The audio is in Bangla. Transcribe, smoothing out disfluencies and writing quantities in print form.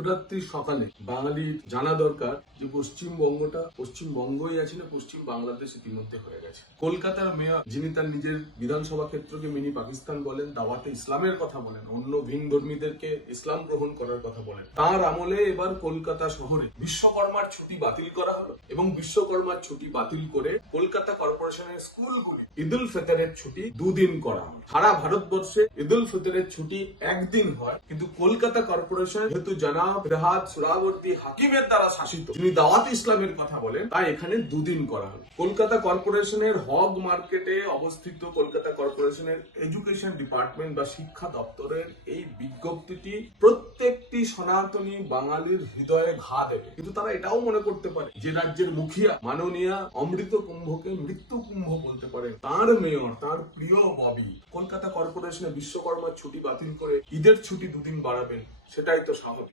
শিবরাত্রির সকালে বাঙালির জানা দরকার যে পশ্চিমবঙ্গই আছে না পশ্চিম বাংলাদেশ ইতিমধ্যে হয়ে গেছে। কলকাতার মেয়র, যিনি তার নিজের বিধানসভা ক্ষেত্রকে মিনি পাকিস্তান বলেন, দাওয়াতে ইসলামের কথা বলেন, অন্য ভিন ধর্মীদেরকে ইসলাম গ্রহণ করার কথা বলেন, তার আমলে এবার কলকাতা শহরে বিশ্বকর্মার ছুটি বাতিল করা হলো এবং বিশ্বকর্মার ছুটি বাতিল করে কলকাতা কর্পোরেশনের স্কুলগুলি ঈদ উল ফিতরের ছুটি 2 দিন করা হয়। সারা ভারতবর্ষে ঈদ উল ফিতরের ছুটি 1 দিন হয়, কিন্তু কলকাতা কর্পোরেশন যেহেতু জনাব ফিরহাদ সুহরাওয়ার্দী হাকিমের দ্বারা শাসিত, যিনি দাওয়াত ইসলামের কথা বলেন, তাই এখানে 2 দিন করা হলো। কলকাতা কর্পোরেশনের হগ মার্কেটে অবস্থিত কলকাতা কর্পোরেশনের এডুকেশন ডিপার্টমেন্ট বা শিক্ষা দপ্তরের এই বিজ্ঞপ্তিটি প্রত্যেকটি সনাতনী বাঙালির হৃদয়ে ঘা দেবে। কিন্তু তারা এটাও মনে করতে পারে যে রাজ্যের মুখিয়া মাননীয়া অমৃত কুম্ভকে মৃত্যু কুম্ভ বলতে পারেন, তার মেয়র, তার প্রিয় ববি কলকাতা কর্পোরেশনে বিশ্বকর্মার ছুটি বাতিল করে ঈদের ছুটি 2 দিন বাড়াবেন, সেটাই তো স্বাভাবিক।